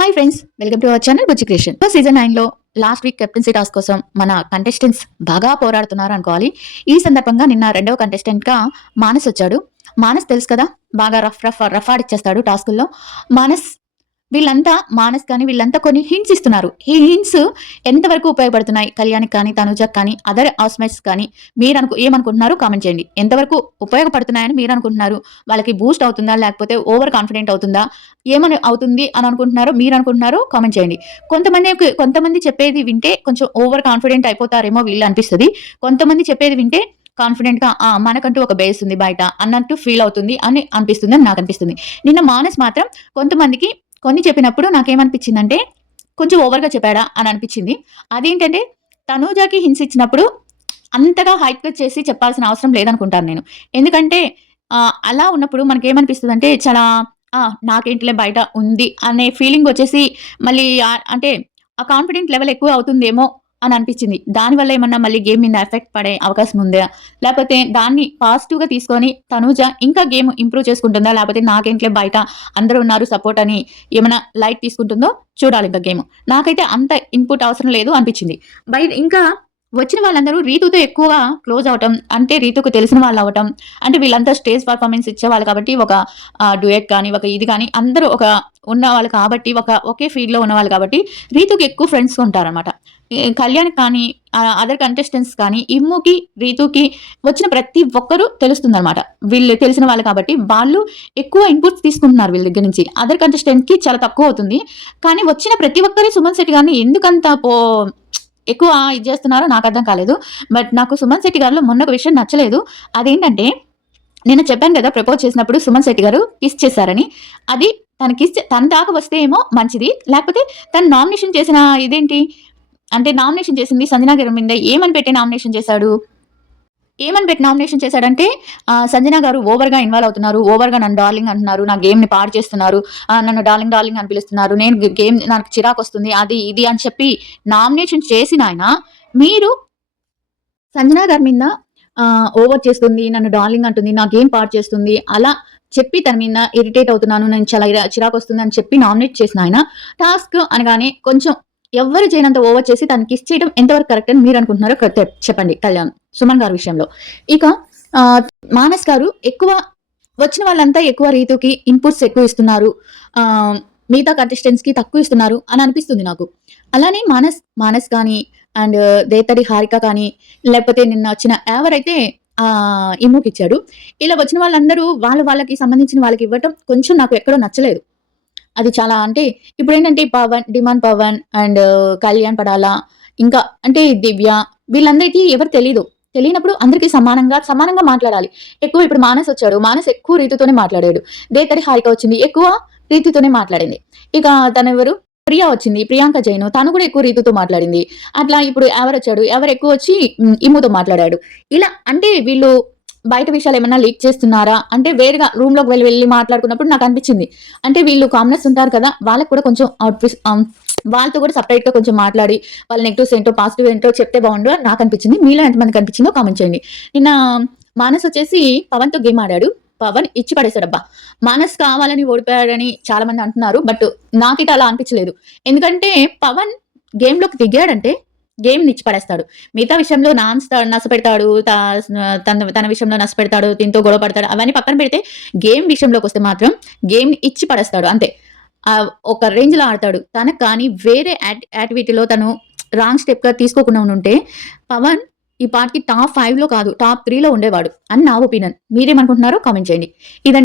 Hi friends, welcome to our channel Bujji creation. Season 9 లో last week captaincy task కోసం మన contestants బాగా పోరాడుతున్నారు అనుకోవాలి. ఈ సందర్భంగా నిన్న రెండవ కంటెస్టెంట్ గా మానస్ వచ్చాడు. మానస్ తెలుసు కదా, బాగా రఫ్ ఆడిచ్చేస్తాడు టాస్కుల్లో. మానస్ మానస్ కానీ వీళ్ళంతా కొన్ని హింట్స్ ఇస్తున్నారు. ఈ హింట్స్ ఎంతవరకు ఉపయోగపడుతున్నాయి కళ్యాణ్కి కానీ, తనుజకి కానీ, అదర్ హౌస్మేట్స్ కానీ మీరు ఏమనుకుంటున్నారు కామెంట్ చేయండి. ఎంతవరకు ఉపయోగపడుతున్నాయని మీరు అనుకుంటున్నారు? వాళ్ళకి బూస్ట్ అవుతుందా, లేకపోతే ఓవర్ కాన్ఫిడెంట్ అవుతుందా, ఏమని అవుతుంది అని అనుకుంటున్నారో మీరు అనుకుంటున్నారో కామెంట్ చేయండి. కొంతమంది చెప్పేది వింటే కొంచెం ఓవర్ కాన్ఫిడెంట్ అయిపోతారేమో వీళ్ళు అనిపిస్తుంది. కొంతమంది చెప్పేది వింటే కాన్ఫిడెంట్ గా మనకంటూ ఒక బేస్ ఉంది బయట అన్నట్టు ఫీల్ అవుతుంది అని అనిపిస్తుంది అని నాకు అనిపిస్తుంది. నిన్న మానస్ మాత్రం కొంతమందికి కొన్ని చెప్పినప్పుడు నాకేమనిపించిందంటే కొంచెం ఓవర్గా చెప్పాడా అని అనిపించింది. అదేంటంటే తనూజాకి హింస ఇచ్చినప్పుడు అంతగా హైప్ చేసి చెప్పాల్సిన అవసరం లేదనుకుంటాను నేను. ఎందుకంటే అలా ఉన్నప్పుడు మనకేమనిపిస్తుంది అంటే చాలా నాకేంటిలే బయట ఉంది అనే ఫీలింగ్ వచ్చేసి మళ్ళీ అంటే ఆ కాన్ఫిడెంట్ లెవెల్ ఎక్కువ అవుతుందేమో అని అనిపించింది. దానివల్ల ఏమన్నా మళ్ళీ గేమ్ మీద ఎఫెక్ట్ పడే అవకాశం ఉందా, లేకపోతే దాన్ని పాజిటివ్గా తీసుకొని తనూజ ఇంకా గేమ్ ఇంప్రూవ్ చేసుకుంటుందా, లేకపోతే నాకేంట్లే బయట అందరూ ఉన్నారు సపోర్ట్ అని ఏమైనా లైట్ తీసుకుంటుందో చూడాలి ఇంకా గేమ్. నాకైతే అంత ఇన్పుట్ అవసరం లేదు అనిపించింది. బయట ఇంకా వచ్చిన వాళ్ళందరూ రీతుతో ఎక్కువగా క్లోజ్ అవటం, అంటే రీతుకు తెలిసిన వాళ్ళు అవటం, అంటే వీళ్ళంతా స్టేజ్ పర్ఫార్మెన్స్ ఇచ్చేవాళ్ళు కాబట్టి ఒక డ్యూయట్ కానీ ఒక ఇది కానీ అందరూ ఒక ఉన్నవాళ్ళు కాబట్టి ఒకే ఫీల్డ్లో ఉన్నవాళ్ళు కాబట్టి రీతుకి ఎక్కువ ఫ్రెండ్స్ ఉంటారనమాట. కళ్యాణ్ కానీ అదర్ కంటెస్టెంట్స్ కానీ ఇమ్ముకి రీతుకి వచ్చిన ప్రతి ఒక్కరూ తెలుస్తుందన్నమాట. వీళ్ళు తెలిసిన వాళ్ళు కాబట్టి వాళ్ళు ఎక్కువ ఇన్పుట్స్ తీసుకుంటున్నారు వీళ్ళ దగ్గర నుంచి. అదర్ కంటెస్టెంట్కి చాలా తక్కువ అవుతుంది. కానీ వచ్చిన ప్రతి ఒక్కరి సుమన్ శెట్టి గారిని ఎందుకంత ఎక్కువ ఇది చేస్తున్నారో నాకు అర్థం కాలేదు. బట్ నాకు సుమన్ శెట్టి గారిలో మొన్న ఒక విషయం నచ్చలేదు. అదేంటంటే నేను చెప్పాను కదా, ప్రపోజ్ చేసినప్పుడు సుమన్ శెట్టి గారు కిస్ చేశారని. అది తన దాకా వస్తే ఏమో మంచిది, లేకపోతే తను నామినేషన్ చేసిన ఇదేంటి అంటే నామినేషన్ చేసింది సంజనా గారి మీద ఏమని పెట్టి నామినేషన్ చేశాడంటే సంజనా గారు ఓవర్గా ఇన్వాల్వ్ అవుతున్నారు, ఓవర్గా నన్ను డార్లింగ్ అంటున్నారు, నా గేమ్ని పాడు చేస్తున్నారు, నన్ను డార్లింగ్ అని పిలుస్తున్నారు, నేను గేమ్ నాకు చిరాకు వస్తుంది, అది ఇది అని చెప్పి నామినేషన్ చేసిన ఆయన మీరు సంజనా గారి మీద ఓవర్ చేస్తుంది, నన్ను డార్లింగ్ అంటుంది, నా గేమ్ పాడు చేస్తుంది అలా చెప్పి తన మీద ఇరిటేట్ అవుతున్నాను, నేను చాలా చిరాకు వస్తుంది అని చెప్పి నామినేట్ చేసిన ఆయన టాస్క్ అనగానే కొంచెం ఎవరు చేయనంత ఓవర్ చేసి తనకి కిస్ చేయడం ఎంతవరకు కరెక్ట్ అని మీరు అనుకుంటున్నారో చెప్పండి. సుమన్ గారి విషయంలో ఇక మానస్ గారు ఎక్కువ వచ్చిన వాళ్ళంతా ఎక్కువ రీతుకి ఇన్పుట్స్ ఎక్కువ ఇస్తున్నారు, మిగతా కంటెస్టెంట్స్ కి తక్కువ ఇస్తున్నారు అని అనిపిస్తుంది నాకు. అలానే మానస్ కానీ అండ్ దేతడి హారిక కానీ, లేకపోతే నిన్న వచ్చిన ఎవరైతే ఇమ్ముకి ఇచ్చాడు, ఇలా వచ్చిన వాళ్ళందరూ వాళ్ళకి సంబంధించిన వాళ్ళకి ఇవ్వటం కొంచెం నాకు ఎక్కడో నచ్చలేదు. అది చాలా అంటే ఇప్పుడు ఏంటంటే డిమాండ్ పవన్ అండ్ కళ్యాణ్ పడాలా, ఇంకా అంటే దివ్య, వీళ్ళందరికీ ఎవరు తెలియనప్పుడు అందరికీ సమానంగా మాట్లాడాలి. ఎక్కువ ఇప్పుడు మానస్ వచ్చాడు, మానస్ ఎక్కువ రీతితోనే మాట్లాడాడు. దేతరి హారిక వచ్చింది, ఎక్కువ రీతితోనే మాట్లాడింది. ఇక తనెవరు ప్రియా వచ్చింది, ప్రియాంక జైన్, తను కూడా ఎక్కువ రీతితో మాట్లాడింది. అట్లా ఇప్పుడు ఎవరు వచ్చాడు, ఎవరు ఎక్కువ వచ్చి ఇమ్ముతో మాట్లాడాడు. ఇలా అంటే వీళ్ళు బయట విషయాలు ఏమన్నా లీక్ చేస్తున్నారా అంటే వేరుగా రూమ్ లోకి వెళ్ళి మాట్లాడుకున్నప్పుడు నాకు అనిపించింది, అంటే వీళ్ళు కామనర్స్ ఉంటారు కదా, వాళ్ళకి కూడా కొంచెం వాళ్ళతో కూడా సపరేట్ గా కొంచెం మాట్లాడి వాళ్ళ నెగిటివ్స్ ఏంటో పాజిటివ్ ఏంటో చెప్తే బాగుండు అని నాకు అనిపించింది. మీలో ఎంతమందికి అనిపించిందో కామెంట్ చేయండి. నిన్న మానస్ వచ్చేసి పవన్ తో గేమ్ ఆడాడు, పవన్ ఇచ్చి పడేశాడబ్బా. మానస్ కావాలని ఓడిపోయాడని చాలా మంది అంటున్నారు, బట్ నాకైతే అలా అనిపించలేదు. ఎందుకంటే పవన్ గేమ్ లోకి దిగాడంటే గేమ్ నిచ్చి పడేస్తాడు. మిగతా విషయంలో నష్టపెడతాడు, తన విషయంలో నష్టపెడతాడు, దీంతో గొడవ పడతాడు, అవన్నీ పక్కన పెడితే గేమ్ విషయంలోకి వస్తే మాత్రం గేమ్ ఇచ్చి పడేస్తాడు అంతే. ఒక రేంజ్ లో ఆడతాడు. తనకు కానీ వేరే యాక్టివిటీలో తను రాంగ్ స్టెప్ గా తీసుకోకుండా ఉంటే పవన్ ఈ పార్ట్కి టాప్ 5 లో కాదు టాప్ 3 లో ఉండేవాడు అని నా ఒపీనియన్. మీరేమనుకుంటున్నారో కామెంట్ చేయండి. ఇదండి.